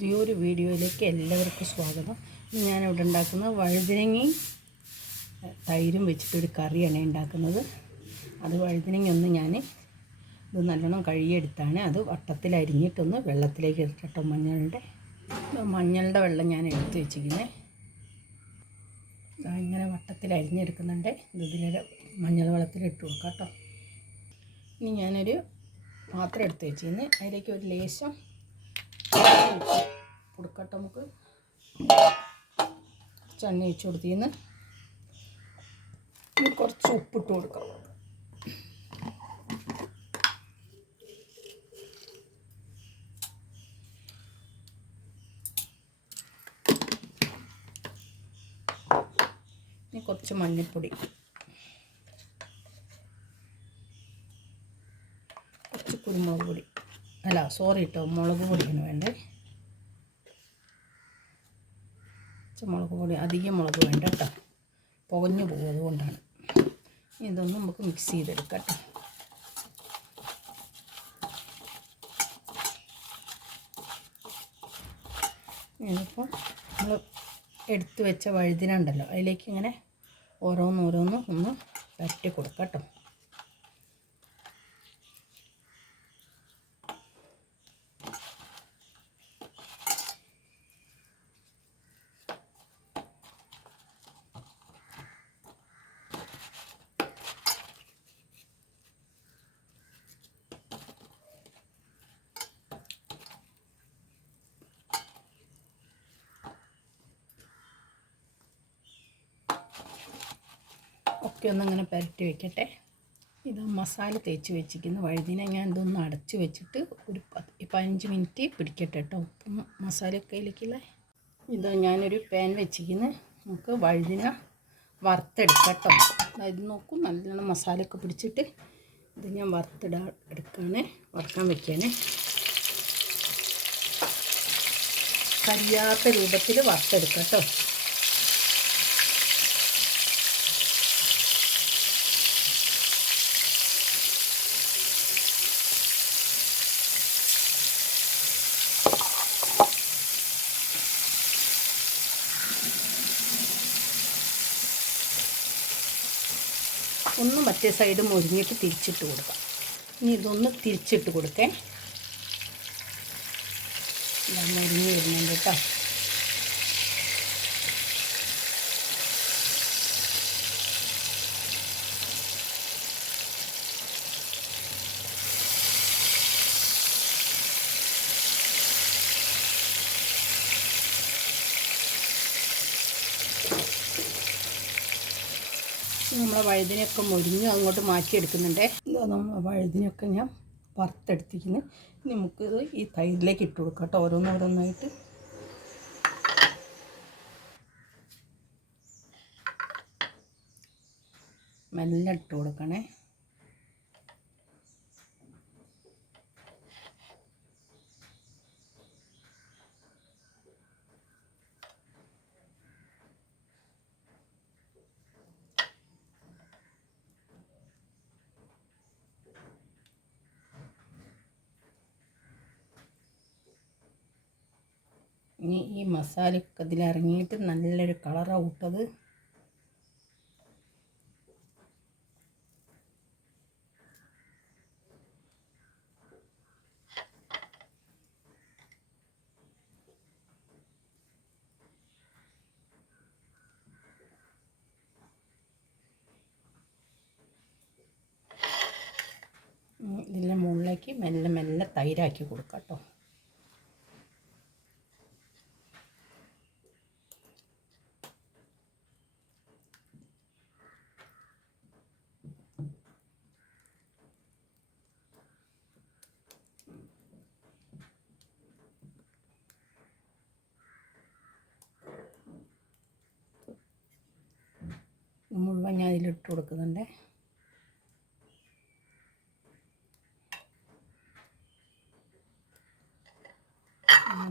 പുതിയൊരു വീഡിയോയിലേക്ക് എല്ലാവർക്കും സ്വാഗതം. ഞാനിവിടെ ഉണ്ടാക്കുന്നത് വഴുതനങ്ങയും തൈരും വെച്ചിട്ടൊരു കറിയാണ് ഉണ്ടാക്കുന്നത്. അത് വഴുതനങ്ങ ഞാൻ ഇത് നല്ലോണം കഴുകിയെടുത്താണ്. അത് വട്ടത്തിൽ അരിഞ്ഞിട്ടൊന്ന് വെള്ളത്തിലേക്ക് ഇട്ടിട്ടോ. മഞ്ഞളുടെ വെള്ളം ഞാൻ എടുത്ത് വെച്ചിരിക്കുന്നത്. ഇങ്ങനെ വട്ടത്തിൽ അരിഞ്ഞെടുക്കുന്നുണ്ട്. ഇതിൽ മഞ്ഞൾ വെള്ളത്തിലിട്ട് കൊടുക്കാം കേട്ടോ. ഇനി ഞാനൊരു പാത്രം എടുത്ത് വെച്ചിരുന്നു. അതിലേക്ക് ഒരു ലേശം കൊടുക്കട്ടെ. നമുക്ക് ചണ്ണി വെച്ച് കൊടുത്തിന്ന് കുറച്ച് ഉപ്പിട്ട് കൊടുക്കാം. ഇനി കുറച്ച് മഞ്ഞൾപ്പൊടി, കുറച്ച് കുരുമുളക് പൊടി, മുളക് പൊടിയാണ് വേണ്ടേ. മുളക് പൊടി അധികം മുളക് വേണ്ട കേട്ടോ, പുകഞ്ഞു പോകും. അതുകൊണ്ടാണ്. ഇതൊന്നും നമുക്ക് മിക്സ് ചെയ്തെടുക്കാം കേട്ടോ. ഇതിപ്പോൾ നമ്മൾ എടുത്ത് വെച്ച വഴുതിന ഉണ്ടല്ലോ, അതിലേക്ക് ഇങ്ങനെ ഓരോന്നോരോന്നും ഒന്ന് പരട്ടി കൊടുക്കാം കേട്ടോ. ഒക്കെ ഒന്നിങ്ങനെ പുരട്ടി വെക്കട്ടെ. ഇത് മസാല തേച്ച് വെച്ചിരിക്കുന്ന വഴുതിനെ ഞാൻ ഇതൊന്ന് അടച്ച് വെച്ചിട്ട് ഒരു 15 മിനിറ്റ് പിടിക്കട്ടെ കേട്ടോ. ഉപ്പും മസാലയൊക്കെ അതിലേക്കില്ല. ഇത് ഞാനൊരു പാൻ വെച്ചിരിക്കുന്നത്. നമുക്ക് വഴുതിന വറുത്തെടുക്കാം കേട്ടോ. അതായത് നോക്കൂ, നല്ലോണം മസാലയൊക്കെ പിടിച്ചിട്ട് ഇത് ഞാൻ വറുക്കാൻ വെക്കുകയാണ്. കരിയാത്ത രൂപത്തിൽ വറുത്തെടുക്കാം കേട്ടോ. ഒന്ന് മറ്റേ സൈഡ് മുരിഞ്ഞിട്ട് തിരിച്ചിട്ട് കൊടുക്കാം. ഇനി ഇതൊന്ന് തിരിച്ചിട്ട് കൊടുക്കേ. മുരിഞ്ഞ് വരുന്നുണ്ട് കേട്ടോ. നമ്മളെ വഴുതിനൊക്കെ മുരിഞ്ഞ് അങ്ങോട്ട് മാറ്റിയെടുക്കുന്നുണ്ട്. ഇതാ നമ്മൾ വഴുതിനൊക്കെ ഞാൻ വറുത്തെടുത്തിരിക്കുന്നു. ഇനി നമുക്കിത് ഈ തൈരിലേക്ക് ഇട്ട് കൊടുക്കാം കേട്ടോ. ഓരോന്നോരോന്നായിട്ട് മെല്ലെ ഇട്ട് കൊടുക്കണേ. ഇനി ഈ മസാലയൊക്കെ ഇതിലിറങ്ങിയിട്ട് നല്ലൊരു കളറാണ് ഊട്ടത്. ഇതിൻ്റെ മുകളിലേക്ക് മെല്ലെ മെല്ലെ തൈരാക്കി കൊടുക്കാം കേട്ടോ. മുഴുവൻ ഞാൻ ഇതിലിട്ട് കൊടുക്കുന്നുണ്ട്.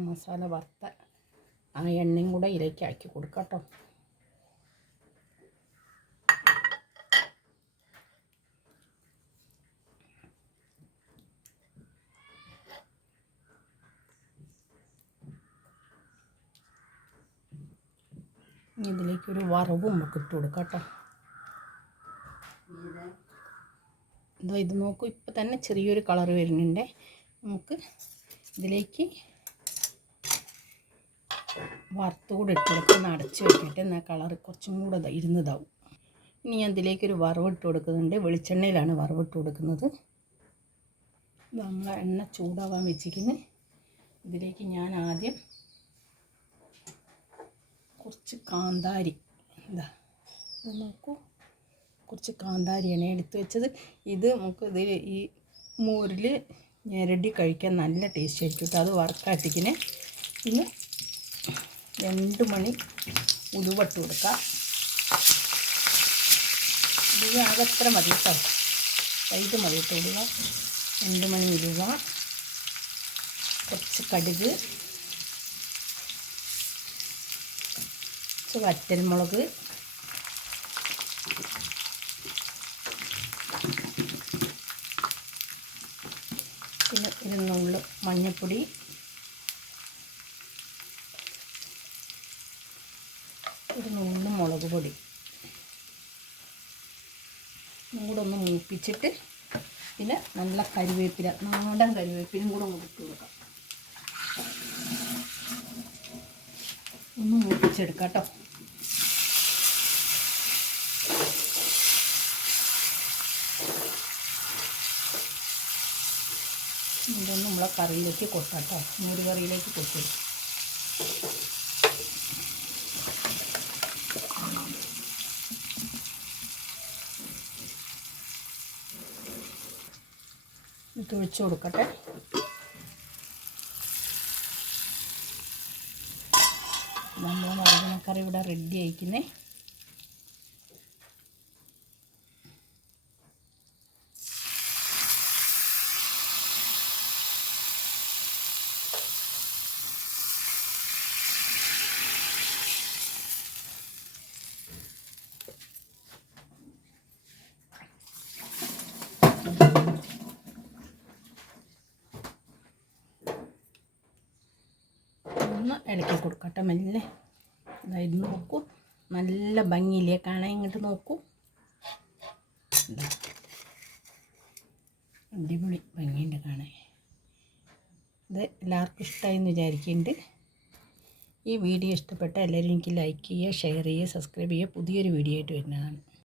മസാല വറുത്ത ആ എണ്ണയും കൂടെ ഇതിലേക്ക് ആക്കി കൊടുക്കാം കേട്ടോ. ഇതിലേക്കൊരു വറവും നമുക്ക് ഇട്ട് കൊടുക്കാം കേട്ടോ. ഇതാ ഇത് നോക്കൂ, ഇപ്പം തന്നെ ചെറിയൊരു കളർ വരുന്നുണ്ട്. നമുക്ക് ഇതിലേക്ക് വറുത്തുകൂടെ ഇട്ട് കൊടുക്കുക. അടച്ച് വെക്കട്ടെ, എന്നാൽ കളർ കുറച്ചും കൂടെ ഇരുന്നതാവും. ഇനി ഞാൻ ഇതിലേക്കൊരു വറവിട്ട് കൊടുക്കുന്നുണ്ട്. വെളിച്ചെണ്ണയിലാണ് വറവിട്ട് കൊടുക്കുന്നത്. നമ്മൾ എണ്ണ ചൂടാവാൻ വെച്ചിരിക്കുന്നത്. ഇതിലേക്ക് ഞാൻ ആദ്യം കുറച്ച് കാന്താരി, ഇതാ ഇത് നോക്കൂ, കുറച്ച് കാന്താരിയാണ് എടുത്ത് വെച്ചത്. ഇത് നമുക്ക് ഇതിൽ ഈ മോരിൽ ഞെരടി കഴിക്കാൻ നല്ല ടേസ്റ്റ് ആയിരിക്കും കേട്ടോ. അത് വറുക്കാട്ടിക്കിന്. പിന്നെ 2 മണി ഉലുവട്ട് കൊടുക്കാം. ഇത് ആകത്ര മതി കേട്ടോ, ഇത് മതി കേട്ടോ ഉലുവ. 2 മണി ഉലുവ, കുറച്ച് കടുക്, കുറച്ച് വറ്റൽമുളക്, പിന്നെ 1 നുള്ള് മഞ്ഞൾപ്പൊടി, 1 നുള്ള് മുളക് പൊടി കൂടെ ഒന്ന് മൂപ്പിച്ചിട്ട്, പിന്നെ നല്ല കരിവേപ്പില, നാടൻ കരിവേപ്പിലും കൂടെ ഇട്ട് കൊടുക്കാം. ഒന്ന് മൂപ്പിച്ചെടുക്കാം കേട്ടോ. ഇതൊന്ന് നമ്മളെ കറിയിലേക്ക് കൊട്ടാം കേട്ടോ, മോര് കറിയിലേക്ക് കൊട്ടും. ഇത് ഒഴിച്ച് കൊടുക്കട്ടെ. നമ്മൾ വഴുതനക്കറി ഇവിടെ റെഡി ആയിരിക്കുന്നേ. ഒന്ന് ഇളക്കി കൊടുക്കട്ടെ മെല്ലെ. അതായത് നോക്കൂ, നല്ല ഭംഗിയില്ലേ കാണാൻ. ഇങ്ങോട്ട് നോക്കൂ, അടിപൊളി ഭംഗിയുണ്ട് കാണാൻ. ഇത് എല്ലാവർക്കും ഇഷ്ടമായി എന്ന് വിചാരിക്കുന്നുണ്ട്. ഈ വീഡിയോ ഇഷ്ടപ്പെട്ട എല്ലാവരും എനിക്ക് ലൈക്ക് ചെയ്യുക, ഷെയർ ചെയ്യുക, സബ്സ്ക്രൈബ് ചെയ്യുക. പുതിയൊരു വീഡിയോ ആയിട്ട് വരുന്നതാണ്.